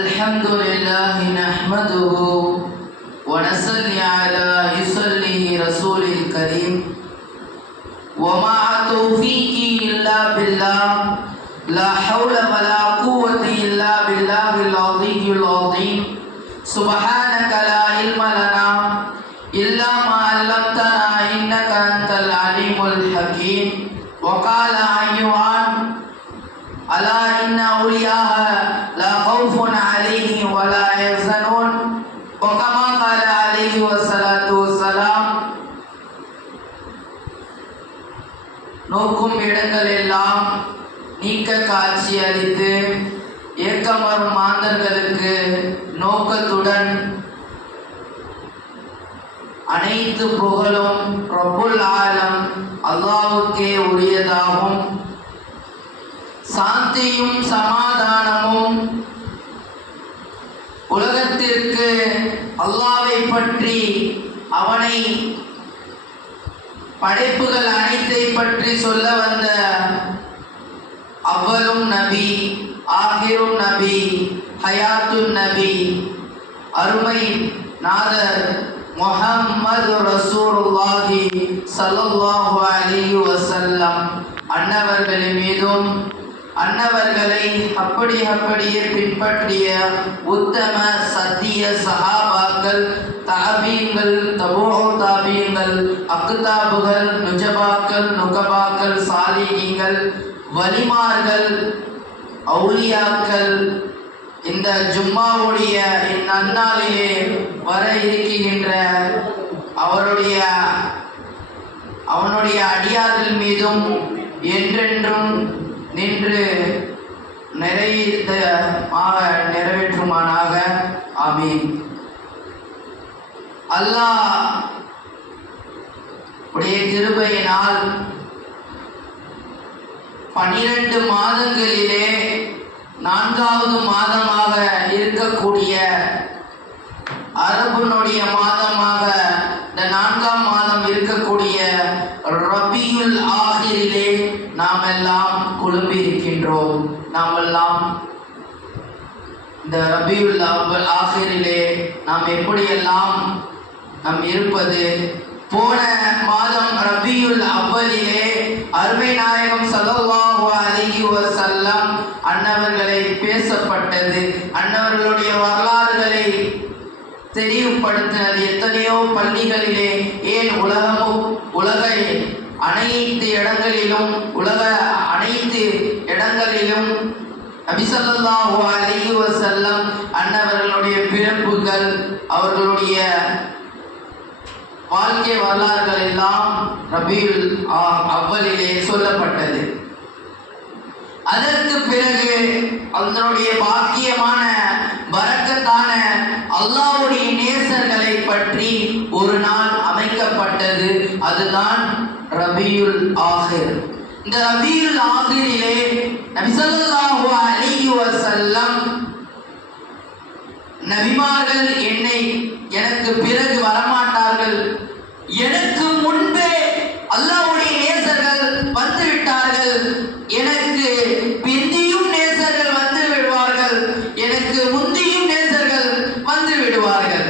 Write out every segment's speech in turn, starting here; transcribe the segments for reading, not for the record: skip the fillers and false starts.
الحمد لله نحمده ونصلي على رسول الكريم وما توفيقي إلا بالله لا حول ولا قوة إلا بالله العلي العظيم سبحانك لا علم لنا إلا ما علمتنا إنك أنت العليم الحكيم وقال أيوان ألا إن أولياء لا خوف عليهم ولا يحزنون وكما قال عليه الصلاة والسلام நோக்கும் இடங்கள் எல்லாம் நீக்க காட்சி அளித்து ஏக்கம் வரும் மாந்தர்களுக்கு நோக்கத்துடன் அனைத்து புகழும் ரப்புல் ஆலம் அல்லாஹ்வுக்கே உரியதாகும். சாந்தியும் சமாதானமும் உலகத்திற்கு அல்லாஹ்வை பற்றி அவனை படைப்புகள் அனைத்தை பற்றி சொல்ல வந்த அவ்வலும் நபி ஆகிரும் நபி ஹயாத்துன் நபி அருமை நாதர் முஹம்மது ரசூலுல்லாஹி ஸல்லல்லாஹு அலைஹி வஸல்லம் அன்னவர்களின் மீதும் அன்னவர்களை அப்படியே பின்பற்றிய உத்தம சத்திய சஹாபாக்கள் தாபீன்கள் தபூஉ தாபீன்கள் அக்தாபுகள் நுஜபாக்கள் நுகபாக்கள் சாலிஹீன்கள் வலிமார்கள் அவுலியாக்கள் இந்த ஜும்மாவுடைய இந்நன்னாளிலே வர இருக்கின்ற அவனுடைய அடியார்கள் மீதும் என்றென்றும் நின்று நிறைவேற்றுமானாக. ஆமீன். அல்லாஹ் உடைய கிருபையினால் 12 மாதங்களிலே 4வது மாதமாக இருக்கக்கூடிய அரபுனுடைய மாதமாக இந்த 4ஆம் மாதம் இருக்கக்கூடிய ரபியுல் ஆகிரிலே நாம் எல்லாம் குழும்பி இருக்கின்றோம். நாம் எல்லாம் இந்த ரபியுல் ஆகிரிலே நாம் எப்படியெல்லாம் நாம் இருப்பது? போன மாதம் ரபியுல் அவ்வலிலே அருமை நாயகம் ஸல்லல்லாஹு அலைஹி வஸல்லம் அன்னவர்களை பேசப்பட்டது, அன்னவர்களுடைய வரலாறுகளை தெளிவுபடுத்தினது. எத்தனையோ பள்ளிகளிலே, ஏன் உலக அனைத்து இடங்களிலும் நபி ஸல்லல்லாஹு அலைஹி வஸல்லம் அன்னவர்களுடைய பிறப்புகள், அவர்களுடைய வாழ்க்கை வரலாறுகள் எல்லாம் ரபியுல் அவ்வலிலே சொல்லப்பட்டது. அதற்கு பிறகு அதனுடைய பாக்கியமான பரக்கத்தான அல்லாஹ்வுடைய நேசர்களை பற்றி ஒரு நாள் அமைக்கப்பட்டது. அதுதான் ரபியுல் ஆகிர். இந்த ரபியுல் ஆகிரிலே நபி ஸல்லல்லாஹு அலைஹி வஸல்லம் நபிமார்கள் எனக்கு பிறகு வரமாட்டார்கள், எனக்கு முன்பே அல்லாஹ்வுடைய நேசர்கள் வந்து விட்டார்கள், எனக்கு பிந்தியும் நேசர்கள் வந்து விடுவார்கள், எனக்கு முந்தியும் நேசர்கள் வந்து விடுவார்கள்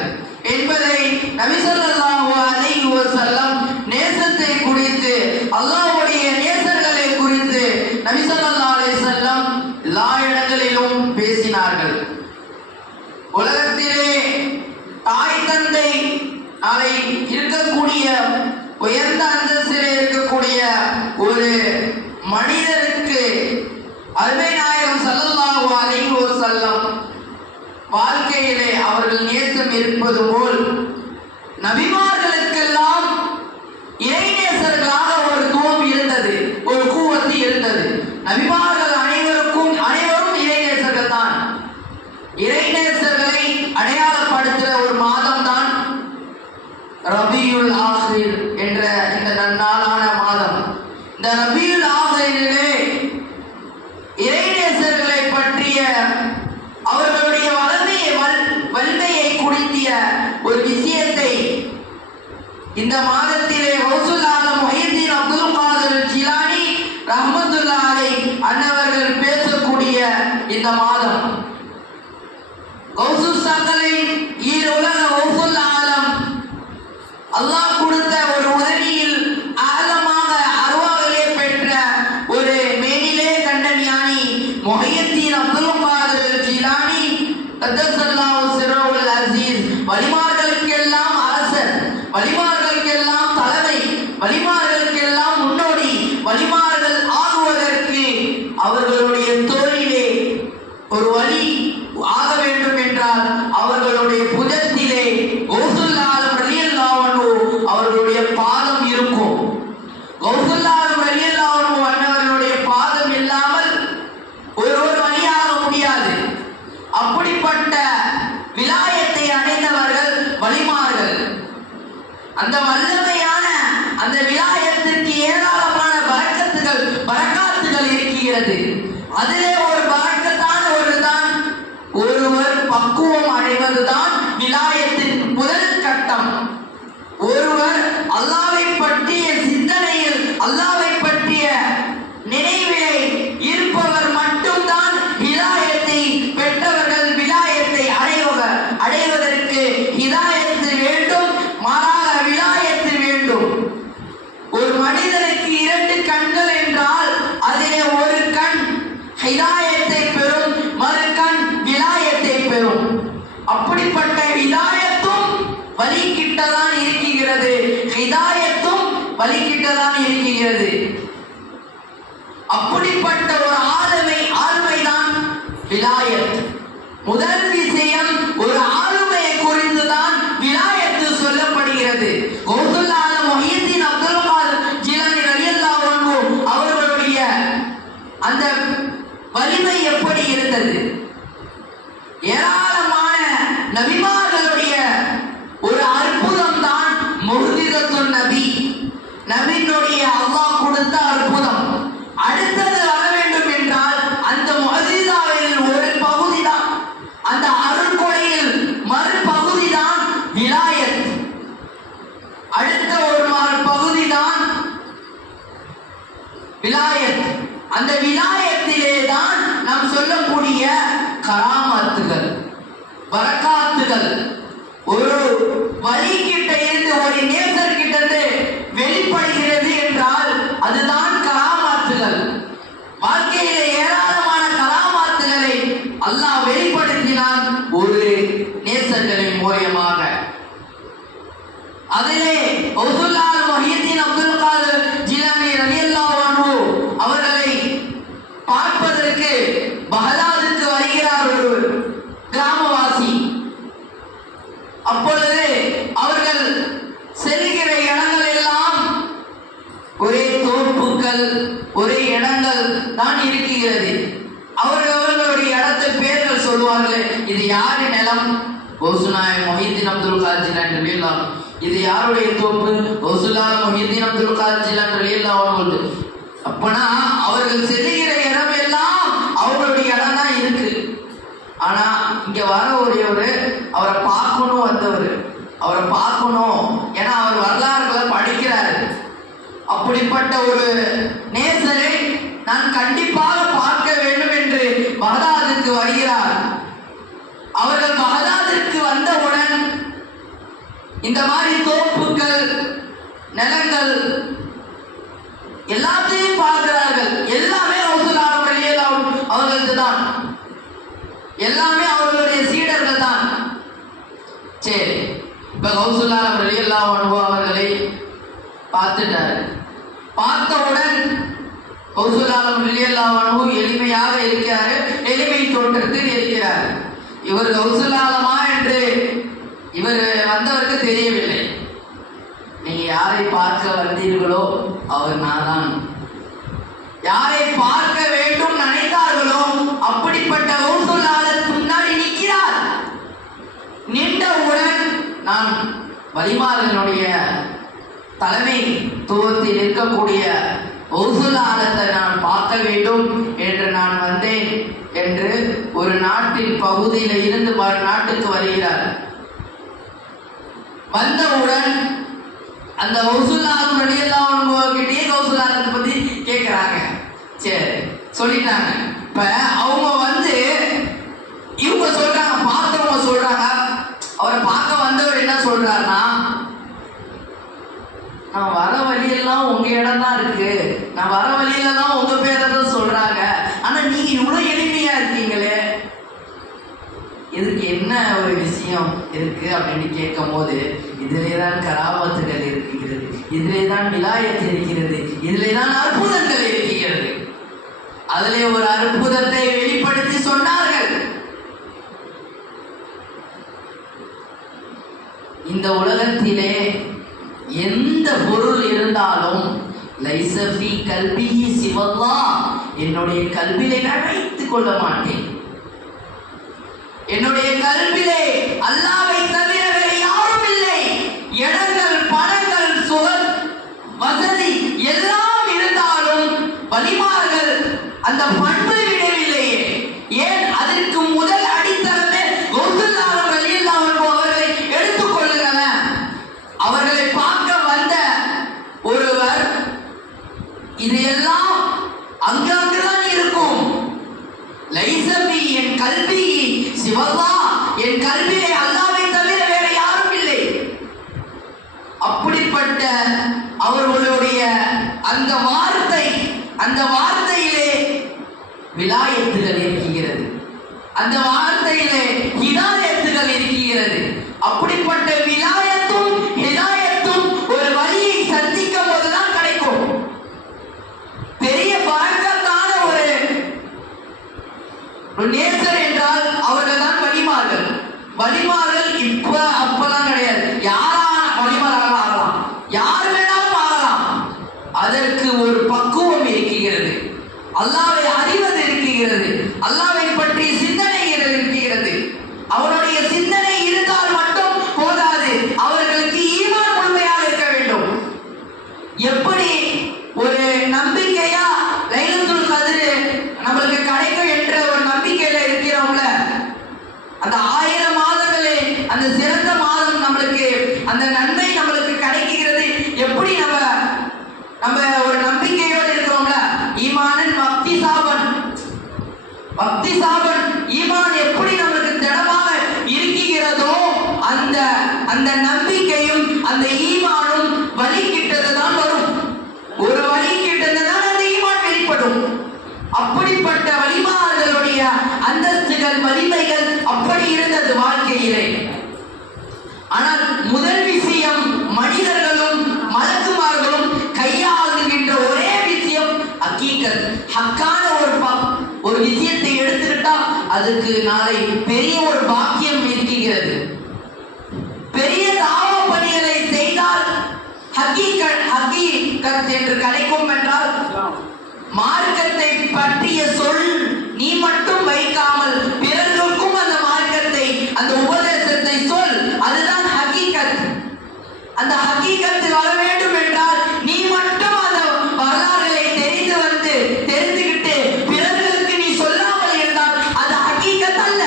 என்பதை நபி ஸல்லல்லாஹு அலைஹி வஸல்லம் நேசத்தை குறித்து, அல்லாஹ்வுடைய நேசர்களை குறித்து நபி ஸல்லல்லாஹு அலைஹி வஸல்லம் எல்லா இடங்களிலும் பேசினார்கள். உலகத்திலே தாய் தந்தை நாளை இருக்கக்கூடிய உயர்ந்த அந்தஸ்திலே இருக்கக்கூடிய ஒரு மனிதருக்கு அருமை நாயகம் ஸல்லல்லாஹு அலைஹி வஸல்லம் வாழ்க்கையிலே அவர்கள் நேசம் இருப்பது போல் நபிமார்களுக்கெல்லாம் இறைநேசர்களாக ஒரு துவம் இருந்தது, ஒரு கூவத்து இருந்தது. நபிமார்கள் அனைவரும் இறைநேசர்கள் தான். இறைநேசர்களை அடையாளப்படுத்துகிற ஒரு மாதம் தான் ரபியுல் ஆகிர் என்ற இந்த நன்னாளான மாதம். இந்த ரபியுல் ஆகிரிலே இறைநேசர்களை பற்றிய அவர்களுடைய வலிமையை குறித்திய ஒரு விஷயத்தை இந்த மாதத்திலே கௌசுல் ஆலம் முஹித்தீன் அப்துல் காதிர் ஜிலானி ரஹ்மத்துல்லாஹி அலைஹி அன்னவர்கள் பேசக்கூடிய இந்த மாதம் அல்லாஹ் கொடுத்த ஒரு உதவியில் ஆழமாக அருவாவிலே பெற்ற ஒரு மேனிலே கண்ட ஞானி முஹையத்தீன் அப்துல் காதிர் ஜீலானி கத்தஸல்லாஹு சிர்ருல் அஸீஸ், வலிமார்களுக்கெல்லாம் அரசர், வலிமார்களுக்கெல்லாம் தலைமை, வலிமார்களுக்கெல்லாம் முன்னோடி, வலிமார்கள் ஆகுவதற்கு அவர்களுடைய தோளிலே ஒரு வழி ஆக வேண்டும் என்றால் அவர்களுடைய புஜத்திலே கௌசுல் ஆலம் ரலியல்லாஹு அன்ஹு அவர்களுடைய பாதம் இருக்கும். கௌசுல் ஆலம் ரலியல்லாஹு அன்ஹு அன்னவர்களுடைய பாதம் இல்லாமல் ஒருவர் வழியாக முடியாது. அப்படிப்பட்ட விலாயத்தை அடைந்தவர்கள் வலிமார்கள். அந்த வல்லமையான அந்த விலாயத்திற்கு ஏராளமான பரக்காத்துகள் இருக்கிறது. அதிலே ஒரு பரக்கத்தான ஒருவர் பக்குவம் அடைவதுதான் விலாயத்தின் முதல் கட்டம். ஒருவர் அல்லாஹ்வை பற்றிய சிந்தனையில், அல்லாஹ்வை பற்றிய நினைவிலே இருப்பவர் மட்டும்தான் விலாயத்தை பெற்றவர்கள். விலாயத்தை அடைவதற்கு ஹிதாயத்து வேண்டும், மாறாக விலாயத்து வேண்டும். ஒரு மனிதனுக்கு 2 கண்கள் என்றால் அதிலே ஒரு கண் ஹிதாயத்தை பெறும், மறு கண் விலாயத்தை பெறும். அப்படிப்பட்ட ஹிதாயத்தும் வலிக்கிட்டதான் இருக்கிறது, ஹிதாயத்தும் வலிக்கிட்டதான் இருக்கிறது. அப்படிப்பட்ட ஒரு ஆளுமைதான் விலாயத். முதல் விஷயம், ஒரு ஆளுமையை குறித்துதான் விலாயத்து சொல்லப்படுகிறது. கௌசுல் ஆலம் முஹையத்தீன் அப்துல் காதிர் ஜீலானி ரலியல்லாஹு அன்ஹு அவர்களுடைய அந்த வலிமை எப்படி இருந்தது? ஏராளமான நபிமார்களுடைய ஒரு அற்புதம் தான் முஹ்ஜிஸத்துன் நபி, நபியினுடைய அல்லாஹ் கொடுத்த அற்புதம். அடுத்தது வர வேண்டும் என்றால் அந்த முஹ்ஜிஸாவில் ஒரு பகுதி தான், அந்த அருள்கொடையில் மறுபகுதி தான் விலாயத். அடுத்த ஒரு பகுதி தான் விலாயத். அந்த விலாயத்திலே தான் நாம் சொல்லக்கூடிய கராமத்துகள், பரக்காத்துகள். ஒரு வலி கிட்ட இருந்து, ஒரு நேசர் கிட்ட இருந்து வெளிப்படுகிறது என்றால் அதுதான் கராமத்துகள். வாழ்க்கையிலே ஏராளமான கராமத்துகளை அல்லாஹ் வெளிப்படுத்தினான் ஒரு நேசர்களின் மூலமாக. அதிலே கௌசுல் ஆலம் முஹையத்தீன் அப்துல் காதிர் ஜீலானி ரலியல்லாஹு அன்ஹு அவர்களை பார்ப்பதற்கு பகதாதுக்கு வருகிறார் ஒரு கிராமவாசி. அப்பொழுது அவர்கள் செல்கிற இடங்கள் எல்லாம் ஒரே தோப்புகள், ஒரே இடங்கள் தான் இருக்கிறது. அவர்களுடைய இடத்தில் பேர்கள் சொல்லுவார்கள். இது யாரு நிலம்? கௌசுல் ஆலம் முஹையத்தீன் அப்துல் காதிர் ஜீலானி ரலியல்லாஹு அன்ஹு. இது யாருடைய தோப்பு? கௌசுல் ஆலம் முஹையத்தீன் அப்துல் காதிர் ஜீலானி ரலியல்லாஹு அன்ஹு. அப்பனா அவர்கள் செல்கிற இடம் எல்லாம் அவங்களுடைய இடம் தான் இருக்கு. ஆனா இங்க வர ஒரே அவரை பார்க்கணும் வந்தவர், அவரை பார்க்கணும், ஏன்னா அவர் வரலாறுகளை படிக்கிறாரு. அப்படிப்பட்ட ஒரு நேசரை நான் கண்டிப்பாக பார்க்க வேண்டும் என்று பகதாதுக்கு வருகிறார். அவர்கள் பகதாதிற்கு வந்தவுடன் இந்த மாதிரி தோப்புகள், நிலங்கள் எல்லாத்தையும் பார்க்கிறார்கள். எல்லாமே கௌசுல் ஆலம் ரலியல்லாஹு அன்ஹு அவர்களுக்கு தான், எல்லாமே அவர்களுடைய சீடர்கள் தான். சரி, இப்ப கௌசுல் ஆலம் ரலியல்லாஹு அன்ஹு அவர்களை பார்த்துட்டாரு. பார்த்தவுடன் கௌசுல் ஆலம் ரலியல்லாஹு அன்ஹு எளிமையாக இருக்கிறாரு, எளிமை தோற்றத்தில் இருக்கிறார். இவர் கௌசுல் ஆலமா என்று இவர் வந்தவருக்கு தெரியவில்லை. நீங்க யாரை பார்க்க வந்தீர்களோ அவர் நான் தான். யாரை பார்க்க வேண்டும் நினைத்தார்களோ அப்படிப்பட்ட கௌசுல் ஆலம் முன்னாடி நிற்கிறார். நின்றவுடன் நான் வலிமார்களுடைய தலைமை துவத்தில் இருக்கக்கூடிய கௌசுல் ஆலத்தை நான் பார்க்க வேண்டும் என்று நான் வந்தேன் என்று ஒரு நாட்டின் பகுதியில் இருந்து நாட்டுக்கு வருகிறார். வந்தவுடன் அந்த கௌசுல் ஆலம் ரலியல்லாஹு அன்ஹு கிட்டே கௌசுல் ஆலத்தை பத்தி கேட்கிறாங்க. சரி சொல்லிட்டாங்க. இப்ப அவங்க வந்து இவங்க சொல்றாங்க, பார்த்தவங்க சொல்றாங்க, அவரை பார்க்க வந்தவர் என்ன சொல்றாருன்னா, நான் வர வழியெல்லாம் உங்க இடம் தான் இருக்கு, நான் வர வழியில தான் உங்க பேரை தான் சொல்றாங்க, ஆனா நீங்க இவ்வளவு எளிமையா இருக்கீங்களே, இதுக்கு என்ன ஒரு விஷயம் இருக்கு அப்படின்னு கேட்கும் போது, இதிலேதான் கராமத்துகள் இருக்கிறது, இதிலேதான் விலாயத்து இருக்கிறது, இதிலேதான் அற்புதங்கள் இருக்கிறது. அதிலே ஒரு அற்புதத்தை வெளிப்படுத்தி சொன்னார்கள். இந்த உலகத்திலே எந்த பொருள் இருந்தாலும் லைசஃபி கல்பிஹி சிவல்லாஹ், என்னுடைய கல்விலே நான் வைத்துக் கொள்ள மாட்டேன், என்னுடைய கல்விலே அல்லாஹ்வை தவிர வேறு யாரும் இல்லை. இடங்கள், பணங்கள், சுகம், வசதி எல்லாம் இருந்தாலும் வலிமார்கள் அந்த பண்பை விடவில்லையே. ஏன்? அதற்கு முதல் அடித்தளமே கௌசுல்லாஹ் ரலியல்லாஹு அன்ஹு அவர்களை எடுத்துக் கொள்ளுங்களேன். அவர்களை பார்க்க வந்த ஒருவர் இதையெல்லாம் அங்கங்குதான் இருக்கும். லைசபி என் கல்வி சிவல்லாஹ், என் கல்வியை அல்லாஹ்வை தவிர வேற யாரும் இல்லை. அப்படிப்பட்ட அவர்களுடைய அந்த வார்த்தை, அந்த வார்த்தையிலே விலாயத்துகள் இருக்கிறது, அந்த வார்த்தையிலே ஹிதாயத்துகள் இருக்கிறது. அப்படிப்பட்ட விலாயத்தும் ஹிதாயத்தும் ஒரு வழியை சந்திக்கும் போதுதான் கிடைக்கும். பெரிய பரக்கத்தான ஒரு நேசர் என்றால் அவர்கள் தான் வலிமார்கள். வலிமார்கள் இப்ப அப்பெல்லாம் கிடையாது, யாரான வலிமாராக ஆகலாம், யார் வேணாலும் ஆகலாம். அதற்கு ஒரு பக்குவம் இருக்கிறது, அல்லாஹ்வை அறிவது இருக்கிறது, அல்லாஹ்வை பற்றி சிந்தனை இருக்கிறது. அவருடைய சிந்தனை இருந்தால் மட்டும் போதாது, அவர்களுக்கு ஈமான் முழுமையாக இருக்க வேண்டும். எப்படி ஒரு நம்பிக்கையா லைலத்துல் கத்ர் நம்மளுக்கு கிடைக்கும் என்ற ஒரு நம்பிக்கையில இருக்கிறோம்ல, அந்த 1000 மாதங்களே அந்த சிறந்த மாதம் நம்மளுக்கு அந்த நன்மை நம்மளுக்கு கிடைக்கிறது. எப்படி நம்ம ஒரு நம்பிக்கையோடு இருக்கிறோம்ல, ஈமானன் பக்தி சாபன், பக்தி சாபன், ஈமான் எப்படி நம்மளுக்கு திடமாக இருக்கிறதோ அந்த அந்த நம்பிக்கையும் அந்த ஈமானும் வழி கிட்டதுதான் வரும். ஒரு வழி கிட்டதுதான் அந்த ஈமான் வெளிப்படும். அப்படிப்பட்ட வலிமார்களுடைய அந்தஸ்துகள், வலிமைகள் அப்படி இருந்தது வாழ்க்கையிலே. ஆனால் முதல் விஷயம், மனிதர்களும் மலக்குமார்களும் கையாளுகின்ற ஒரே விஷயம் ஹக்கீகத், ஹக்கான ஒரு விஷயத்தை எடுத்துக்கிட்டா அதுக்கு நாளை பெரிய ஒரு பாக்கியம் இருக்கிறது. பெரிய தாவா பணிகளை செய்தால் ஹக்கீகத் என்று கிடைக்கும் என்றால், மார்க்கத்தை பற்றிய சொல் நீ மட்டும் வைக்காமல் பிறருக்கும் அந்த மார்க்கத்தை, அந்த உபதேசத்தை சொல், அதுதான் ஹக்கீகத். அந்த ஹக்கீகத் வர வேண்டும் என்றால் நீ மட்டும் அந்த வரலாறுகளை தெரிந்துகிட்டு பிறர்களுக்கு நீ சொல்லாமல் இருந்தால் அது ஹக்கீகத் அல்ல.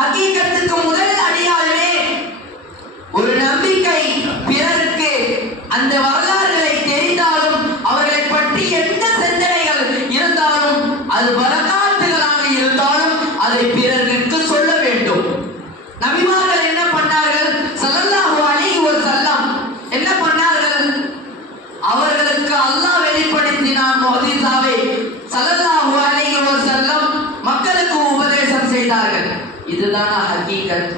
ஹக்கீகத்துக்கு முதல் அடியாகவே ஒரு நம்பிக்கை, பிறருக்கு அந்த வரலாறுகளை தெரிந்தாலும் அவர்களை பற்றி எந்த சிந்தனைகள் இருந்தாலும் அது வரலாற்றுகளாக இருந்தாலும் அதை பிறருக்கு சொல்ல வேண்டும். நபிமார்கள் என்ன பண்ணார்கள்? ஸல்லல்லாஹு அலைஹி வஸல்லம் என்ன பண்ணார்கள்? அவர்களுக்கு அல்லாஹ் வெளிப்படுத்தினான் முஅஜிசாவை. ஸல்லல்லாஹு அலைஹி வஸல்லம் மக்களுக்கு உபதேசம் செய்தார்கள். இதுதான் ஹக்கீகத்,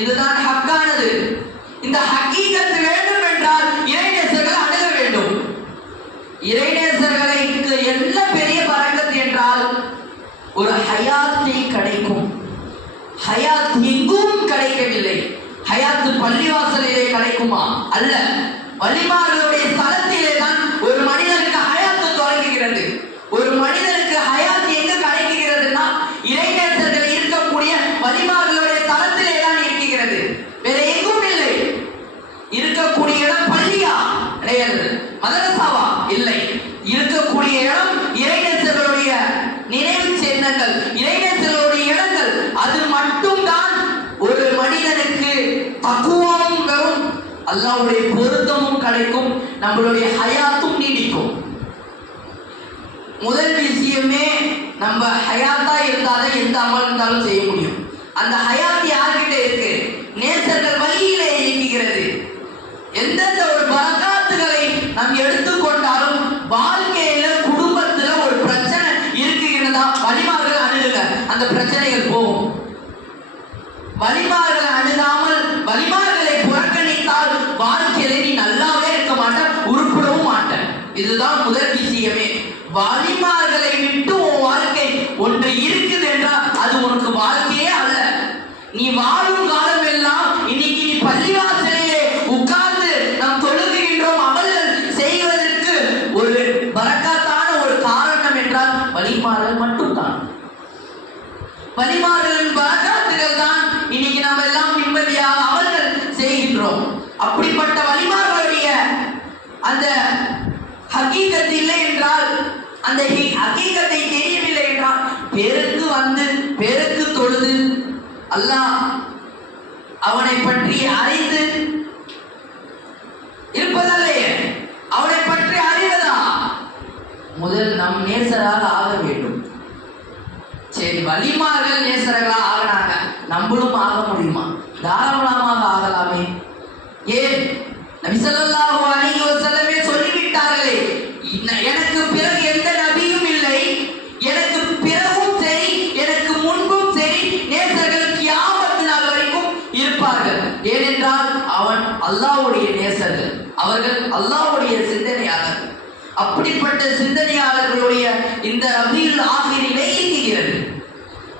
இதுதான் ஹக்கானது. இந்த ஹக்கீகத் வேண்டும் என்றால் இறைநேசர்கள் அணுக வேண்டும். இறைநேசர்களுக்கு என்ன பெரிய பரக்கத் என்றால் ஒரு ஹயாத்தை கிடைக்கும். ஹயாத் எங்கும் கிடைக்கவில்லை. ஹயாத்து பள்ளிவாசலிலே கிடைக்குமா? அல்ல, வலிமார்களுடைய ஸ்தலத்திலே தான் ஒரு மனிதனுக்கு ஹயாத்து தொடங்குகிறது. ஒரு மனிதனுக்கு ஹயாத் எங்கு கிடைக்கிறதுனா இறைநேசர்கள் இருக்கக்கூடிய வலிமார்களுடைய தளத்திலே தான் இருக்கிறது, வேற எங்கும் இல்லை. இருக்கக்கூடிய இடம் பள்ளியா? கிடையாது. மதரசாவா? இல்லை. இருக்கக்கூடிய இடம் இறைநேசர்களுடைய நினைவு சின்னங்கள், இறைநேசர்களுடைய இடங்கள். அது மட்டும்தான் ஒரு மனிதனுக்கு பக்குவமும் வரும், அல்லாஹ்வுடைய பொருத்தமும் கிடைக்கும், நம்மளுடைய ஹயாத்தும் நீடிக்கும். முதல் விஷயமே நம்ம ஹயாத்தா இருந்தாலும் எந்த அமல் இருந்தாலும் செய்ய முடியும். அந்த ஹயாத் யார்கிட்ட இருக்கு? நேசர்கள் வழியிலே இருக்கிறது. எந்தெந்த ஒரு போகும். வலிமார்களை அணுகாமல் வலிமார்களை புறக்கணித்தால் வாழ்க்கையில நீ நல்லாவே இருக்க மாட்ட, உருப்படவும் மாட்ட. இதுதான் முதல் விஷயமே. வலிமார்களை விட்டு உன் வாழ்க்கை ஒன்று இருக்குது என்றால் அது உனக்கு வாழ்க்கையே அல்ல. நீ வாழும் காலம் எல்லாம் இன்னைக்கு நீ பள்ளிவாசலிலே உட்கார்ந்து நாம் தொழுகின்றோம் அமல்கள் செய்வதற்கு ஒரு பரக்கத்தான ஒரு காரணம் என்றால் வலிமார்கள் மட்டும்தான். வலிமார்களின் பரக்காத்துகள் தான் இன்னைக்கு நம்ம எல்லாம் நிம்மதியாக அமல்கள் செய்கின்றோம். அப்படிப்பட்ட வலிமார்களுடைய அந்த ஹகீகத் இல்லை என்றால், அந்த ஹகீகத்தை தெரியவில்லை என்றால், பேருக்கு வந்து பேருக்கு தொழுது அல்லாஹ் அவனை பற்றி அறிந்து இருப்பதல்லையே, அவனை பற்றி அறிவதா முதல் நம் நேசராக ஆக வேண்டும். சரி, வலிமார்கள் நேசர்களாக ஆகினாங்க, நம்மளும் ஆக முடியுமா? தாராளமாக ஆகலாமே. ஏன் நபி ஸல்லல்லாஹு அலைஹி வஸல்லமே சொல்லிவிட்டார்களே, எனக்கு பிறகு எந்த நபியும் இல்லை, எனக்கு பிறகும் சரி எனக்கு முன்பும் சரி நேசர்கள் கியாமத் நாள் வரைக்கும் இருப்பார்கள். ஏனென்றால் அவன் அல்லாஹ்வுடைய நேசர்கள், அவர்கள் அல்லாஹ்வுடைய சிந்தனையாளர்கள். அப்படிப்பட்ட சிந்தனையாளர்களுடைய இந்த ரபியுல் ஆகிரிலே இருக்கிறது.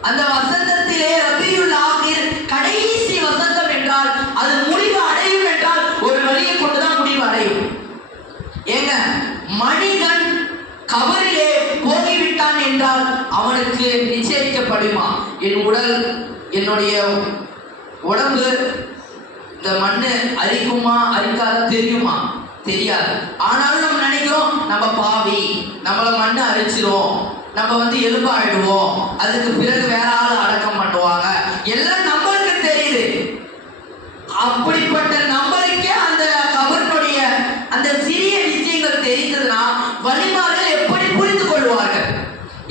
அந்த வசந்தத்திலே ரபியுல் ஆகிர் கடைசி வசந்தம் என்றால் அது முடிவு அடையும் என்றால் ஒரு வழியை கொண்டுதான் முடிவு அடையும். ஏங்க, மனிதன் கபரிலே போகிவிட்டான் என்றால் அவனுக்கு நிச்சயிக்கப்படுமா, என் உடல் என்னுடைய உடம்பு இந்த மண்ணு அரிக்குமா அரிக்காத தெரியுமா? தெரியாது. ஆனாலும் நம்ம நினைக்கிறோம் நம்ம பாவி, நம்மள மண்ணு அரிச்சிரும், நம்ம எலும்பு ஆயிடுவோம், அதுக்கு பிறகு வேற ஆள் அடக்கம் பண்ணுவாங்க, எல்லாம் நம்மளுக்கு தெரியுது. அப்படிப்பட்ட நம்மளுக்கே அந்த கபருடைய அந்த சிறிய விஷயங்கள் தெரிந்ததுன்னா வலிமார்கள் எப்படி புரிந்து கொள்வார்கள்?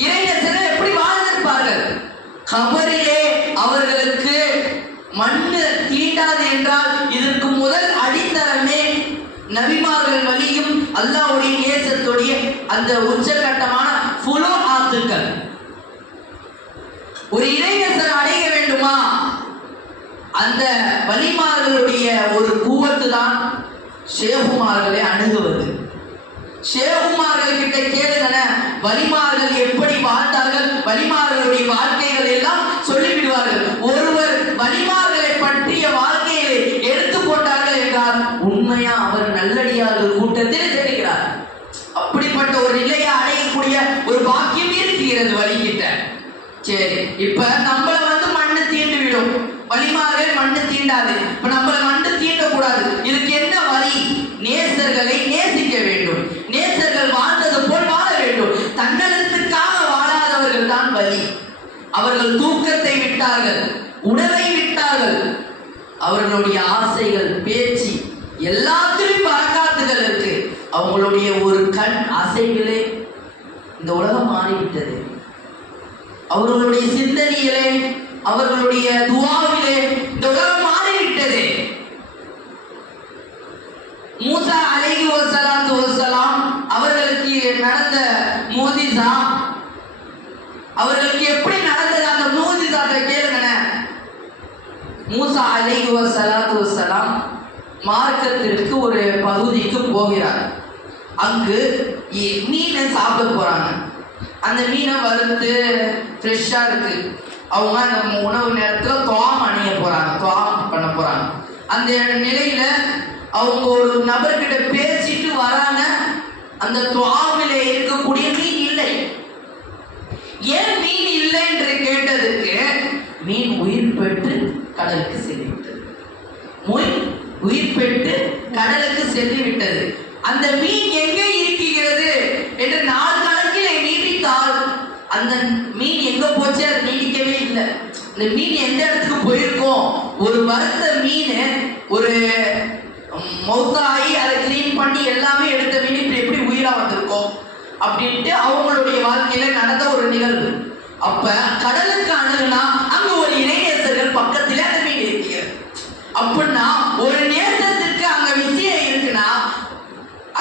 இறைநேசர்கள் எப்படி வாழ்ந்திருப்பார்கள்? கபரிலே அவர்களுக்கு மண்ணு தீண்டாது என்றால் இதற்கு முதல் அடித்தரமே நபிமார்கள் வழியும் அல்லாஹ்வுடைய நேசத்துடைய அந்த உச்சகட்டமான ஃபுலோ ஆத்துக்கள். ஒரு இறைநேசர் அடைய வேண்டுமா? அந்த வலிமார்களுடைய ஒரு கூவத்து தான் ஷேகுமார்களை அணுகுவது. ஷேகுமார்கள் கிட்ட கேளுங்க, வலிமார்கள் எப்படி வாழ்ந்தார்கள், வலிமார்களுடைய வாழ்க்கைகள் எல்லாம் சொல்லிவிடுவார்கள். ஒருவர் வலிமார்களை பற்றிய வாழ்க்கையை எடுத்துக்கொண்டார்கள் என்றால் உண்மையா அவர் நல்லடியார்கள் கூட்டத்தில் சேர்கிறார். அப்படிப்பட்ட ஒரு நிலையை அடையக்கூடிய ஒரு பாக்கியம் இருக்கிறது வலிக்கிட்ட. சரி, இப்ப நம்மள மண்ணு தீண்டு விடும், வலிமார்கள் மண்ணு தீண்டாது. இப்ப நம்மள மண்ணு தீண்டக்கூடாது. இதுக்கு என்ன வழி? நேசர்களை நேசிக்க வேண்டும், நேசர்கள் வாழ்ந்தது போல் வாழ வேண்டும். தன்னலத்துக்காக வாழாதவர்கள் தான் வலி. அவர்கள் தூக்கத்தை விட்டார்கள், உணவை விட்டார்கள், அவர்களுடைய ஆசைகள் பேச்சு எல்லாத்திலும் பரக்காத்துகள் இருக்கு. அவங்களுடைய ஒரு கண் அசைவிலே இந்த உலகம் மாறிவிட்டது. அவர்களுடைய சிந்தனையிலே அவர்களுடைய துஆவிலே இந்த உலகம் மாறிவிட்டது. மூசா அலைஹி வஸலாத்து வஸலாம் அவர்களுக்கு நடந்த மோதிசா, அவர்களுக்கு எப்படி நடந்தது அந்த மோதிசாத்தை கேளுங்க. மூசா அலைஹி வஸலாத்து வஸலாம் மார்க்கத்திற்கு ஒரு பகுதிக்கு போகிறார். அங்கு மீனை சாப்பிட போறாங்க. அந்த மீனை வறுத்து ஃப்ரெஷ்ஷா இருக்கு. அவங்க அந்த உணவு நேரத்துல துவாம் அணிய போறாங்க, துவாம் பண்ண போறாங்க. அந்த நிலையில அவங்க ஒரு நபர்கிட்ட பேசிட்டு வராங்க. அந்த துவாமில இருக்கக்கூடிய மீன் இல்லை. ஏன் மீன் இல்லை என்று கேட்டதுக்கு, மீன் உயிர் பெற்று கடலுக்கு சென்று விட்டது. உயிர் பெற்று கடலுக்கு சென்று விட்டது. அந்த மீன் எங்கே இருக்கிறது என்று நாள் கணக்கில் நீடித்தால் அந்த மீன் எங்க போச்சு, அது நீடிக்கவே இல்லை. இந்த மீன் எந்த இடத்துக்கு போயிருக்கோம்? ஒரு வறுத்த மீன் ஒரு மௌத்தாகி அதை கிளீன் பண்ணி எல்லாமே எடுத்த மீன் இப்ப எப்படி உயிரா வந்திருக்கோம் அப்படின்ட்டு அவங்களுடைய வாழ்க்கையில நடந்த ஒரு நிகழ்வு. அப்ப கடலுக்கு அணுகுனா அங்க ஒரு இணைநேசர்கள் பக்கத்துல அந்த மீன் இருக்கிறது. அப்படின்னா ஒரு நேசத்துக்கு அங்க விஷயம் இருக்குன்னா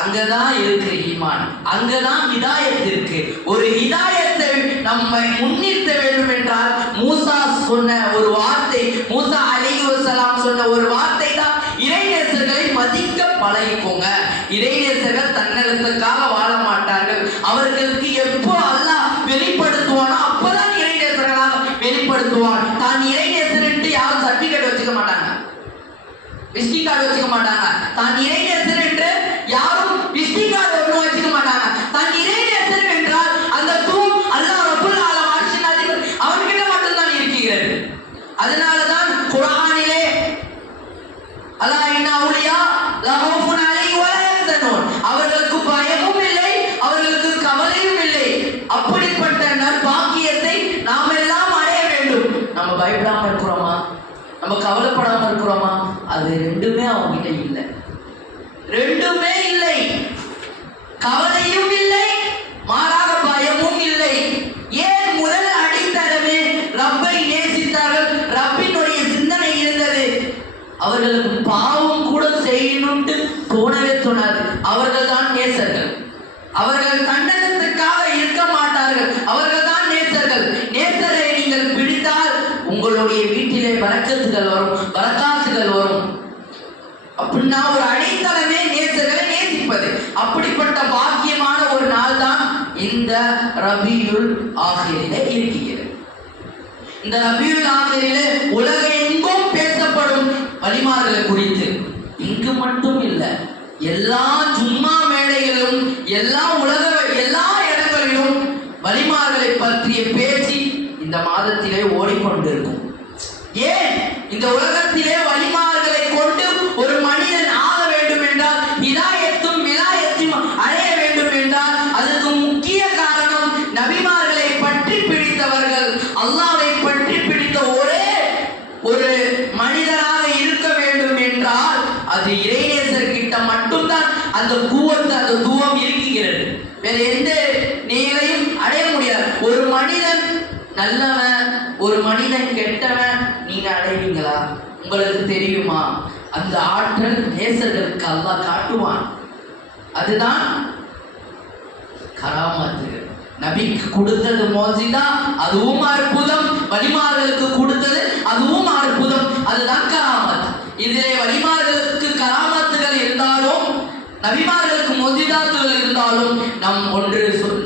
அங்கதான் இருக்கு ஈமான், அங்கதான் ஹிதாயத் இருக்கு. ஒரு ஹிதாயத்தை நம்மை முன்னிறுத்த வேண்டும் என்றால் மூசா சொன்ன ஒரு வார்த்தை, மூசா அலைஹிஸ்ஸலாம் சொன்ன ஒரு வார்த்தை தான், இறைநேசர்களை மதிக்க பழகிக்கோங்க. இறைநேசர்கள் தன்னலத்துக்காக வாழ மாட்டார்கள். அவர்களுக்கு எப்போ அல்லாஹ் வெளிப்படுத்துவானோ அப்பதான் இறைநேசர்களாக வெளிப்படுத்துவான். தான் இறைநேசர் என்று யாரும் சர்டிபிகேட் வச்சுக்க மாட்டாங்க, விசிட்டிங் கார்டு வச்சுக்க மாட்டாங்க. தான் இறைநேசர் என்று யாரும் விசிட்டிங் கார்டு ஒன்றும் வச்சுக்க மாட்டாங்க. தான் இறைநேசர் என்றால் அந்த தூண் அல்லாஹ் ரப்புல் ஆலமீன் அர்ஷின் அதிபர் அவன்கிட்ட மட்டும்தான் இருக்கிறது. அதனாலதான் குர்ஆனிலே அலா இன்ன அவுலியா லா ஹவுஃபுன் அலைஹிம் வலா யஹ்சனூன், அவர்களுக்கு பயமும் இல்லை, அவர்களுக்கு கவலையும் இல்லை. அப்படிப்பட்ட நற்பாக்கியத்தை நாம் எல்லாம் அடைய வேண்டும். நம்ம பயப்படாம இருக்கிறோமா? நம்ம கவலைப்படாம இருக்கிறோமா? அது ரெண்டுமே அவங்க கிட்ட இல்லை. ரெண்டுமே இல்லை. கவலையும் இல்லை, மாறாக பயமும் இல்லை. ஏன்? முதல் அடித்தளமே ரப்பை நேசித்தார்கள், ரப்பினுடைய சிந்தனை இருந்தது. அவர்களுக்கு பாவம் கூட செய்யணும்னு தோணவே தோணாது. அவர்கள் தான் நேசர்கள். அவர்கள் தன்னலத்துக்காக இருக்க மாட்டார்கள். அவர்கள் தான் நேசர்கள். நேசரை நீங்கள் பிடித்தால் உங்களுடைய வீட்டிலே பரக்கத்துகள் வரும், பரக்காத்துகள் வரும். அப்படின்னா ஒரு அடித்தளமே நேசர்களை நேசிப்பது. அப்படிப்பட்ட பாக்கியமான ஒரு நாள் தான் இந்த ரபியுல் ஆகிரிலே இருக்கிறது. இந்த ரபியுல் ஆகிரிலே உலக எங்கும் பேசப்படும் வலிமார்களை குறித்து. இங்கு மட்டும் இல்லை, எல்லா ஜும்மா மேடைகளிலும், எல்லா இடங்களிலும் வலிமார்களை பற்றிய பேச்சு இந்த மாதத்திலே ஓடிக்கொண்டிருக்கும். ஏன்? இந்த உலகத்திலே வலிமார்களை கொண்டு ஒரு மனிதன் ஆக வேண்டும் என்றால், ஹிதாயத்தும் விலாயத்தும் அடைய வேண்டும் என்றால், அதுக்கு முக்கிய காரணம் நபிமார்களை பற்றி பிடித்தவர்கள், அல்லாஹ்வை பற்றி பிடித்த ஒரே ஒரு மனிதராக இருக்க வேண்டும் என்றால் அது இறைநேசர் கிட்ட மட்டும்தான் அந்த கூவத்து, அந்த தூவம் இருக்கிறது. வேற எந்த நிலையும் அடைய முடியாது. ஒரு மனிதன் நல்லவன், ஒரு மனிதன் கெட்டவன், நீங்க அடைவீங்களா? உங்களுக்கு தெரியுமா? அந்த ஆற்றல் நேசர்களுக்கு அல்லாஹ் காட்டுவான். அதுதான் கராமத்து. நபிக்கு கொடுத்தது மோஜிதா, அதுவும் அற்புதம். வலிமார்களுக்கு கொடுத்தது அதுவும் அற்புதம். அதுதான் கராமத். இதிலே வலிமார்களுக்கு கராமத்துகள் இருந்தாலும், நபிமார்களுக்கு மோஜிதாத்துகள் இருந்தாலும், நாம் ஒன்று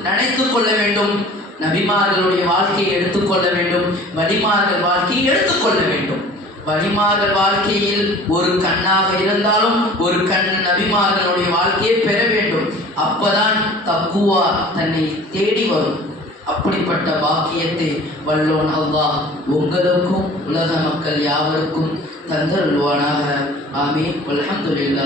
நினைத்துக் கொள்ள வேண்டும். நபிமார்களுடைய வாழ்க்கையை எடுத்துக்கொள்ள வேண்டும், வலிமார்கள் வாழ்க்கையை எடுத்துக்கொள்ள வேண்டும். வலிமார்கள் வாழ்க்கையில் ஒரு கண்ணாக இருந்தாலும் ஒரு கண் நபிமார்களுடைய வாழ்க்கையை பெற வேண்டும். அப்பதான் தக்குவா தன்னை தேடி வரும். அப்படிப்பட்ட பாக்கியத்தை வல்லோன் அல்லாஹ் உங்களுக்கும் உலக மக்கள் யாவருக்கும் தந்தருள்வானாக. ஆமீன். அல்ஹம்துலில்லாஹ்.